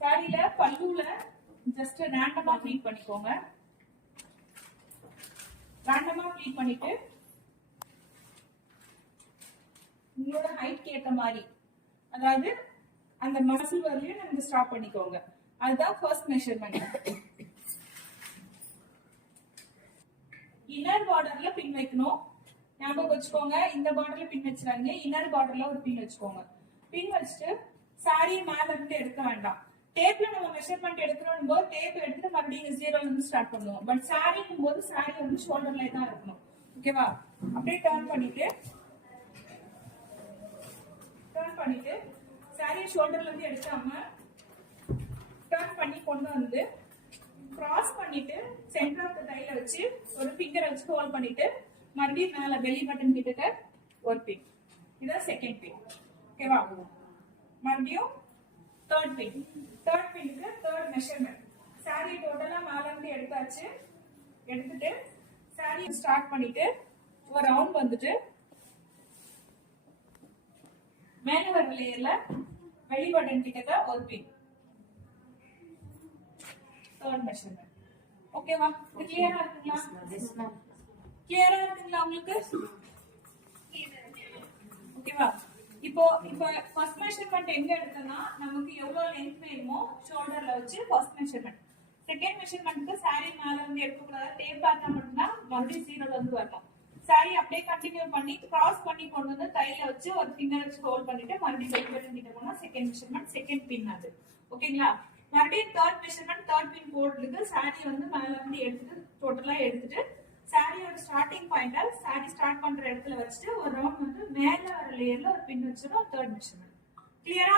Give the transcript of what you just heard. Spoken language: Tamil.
சாரியில பல்லுல ஜஸ்ட் ரேண்டமா ப்ளீட் பண்ணிக்கோங்க. ரேண்டமா ப்ளீட் பண்ணிட்டு உங்களோட ஹைட் ஏத்த மாதிரி, அதாவது அந்த மசில் வரலையும் நம்ம ஸ்டாப் பண்ணிக்கோங்க. அதுதான் ஃபர்ஸ்ட் மெஷர்மெண்ட். இன்னர் பார்டர்ல பின் வைக்கணும். ஞாபகம் வச்சுக்கோங்க, இந்த பார்டர்ல பின் வச்சிடாதீங்க, இன்னர் பார்டர்ல ஒரு பின் வச்சுக்கோங்க. பின் வச்சுட்டு சாரி மேல இருந்து எடுக்க வேண்டாம். டேப்ல நம்ம மெஷர்மெண்ட் எடுக்கிறோம் போது டேப் எடுத்து மறுபடியும் ஜீரோல இருந்து ஸ்டார்ட் பண்ணுவோம். பட் சாரிக்கும் போது சாரி வந்து ஷோல்டர்ல தான் இருக்கணும். ஓகேவா? அப்படியே டர்ன் பண்ணிட்டு சாரி ஷோல்டர்ல இருந்து எடுக்காம டர்ன் பண்ணி கொண்டு வந்து கிராஸ் பண்ணிட்டு சென்டர் ஆஃப் த தைல வச்சு ஒரு ஃபிங்கரை வச்சு ஹோல்ட் பண்ணிட்டு மறுபடியும் மேல பெல்லி பட்டன் கிட்ட ஒரு பின். இதான் செகண்ட் பின். ஓகேவா? மறுபடியும் தேர்ட் பின். தேர்ட் பின்னுக்கு தேர்ட் மெஷர்மெண்ட். சாரி டோட்டலா மேல இருந்து எடுத்தாச்சு. எடுத்துட்டு சாரி ஸ்டார்ட் பண்ணிட்டு ஒரு ரவுண்ட் வந்துட்டு மேல வர லேயர்ல வெளி பட்டன் கிட்ட ஒரு பின். Third measurement. ஓகேவா? இது கிளியரா இருக்குங்களா? கிளியரா இருக்குங்களா உங்களுக்கு? ஓகேவா? இப்போ ஃபர்ஸ்ட் மெஷர்மெண்ட் எங்க எடுத்தனா நமக்கு எவ்வளவு லென்த் வேணுமோ ஷோல்டர்ல வச்சு ஃபர்ஸ்ட் மெஷர்மெண்ட். செகண்ட் மெஷர்மெண்ட்க்கு சாரி மேல இருந்து எடுக்க கூடாது. டேப் பார்த்தா மட்டும் தான் மறுபடியும் ஜீரோல இருந்து வரணும். சாரி அப்படியே கண்டினியூ பண்ணி கிராஸ் பண்ணி கொண்டு வந்து தைல வச்சு ஒரு ஃபிங்கர் வச்சு ஹோல்ட் பண்ணிட்டு மறுபடியும் பெல்லி பட்டன் கிட்ட போனா செகண்ட் மெஷர்மெண்ட், செகண்ட் பின் அது. ஓகேங்களா? மறுபடியும் தேர்ட் மெஷர்மெண்ட், தேர்ட் பின் போடுறதுக்கு சாரி வந்து மேல இருந்து எடுத்துட்டு டோட்டலா எடுத்துட்டு சாரியோட ஸ்டார்டிங் பாயிண்ட சாரி ஸ்டார்ட் பண்ற இடத்துல வச்சுட்டு ஒரு ரவுண்ட் வந்து மேல வர லேயர்ல ஒரு பின் வச்சிடும். Third measurement. கிளியரா?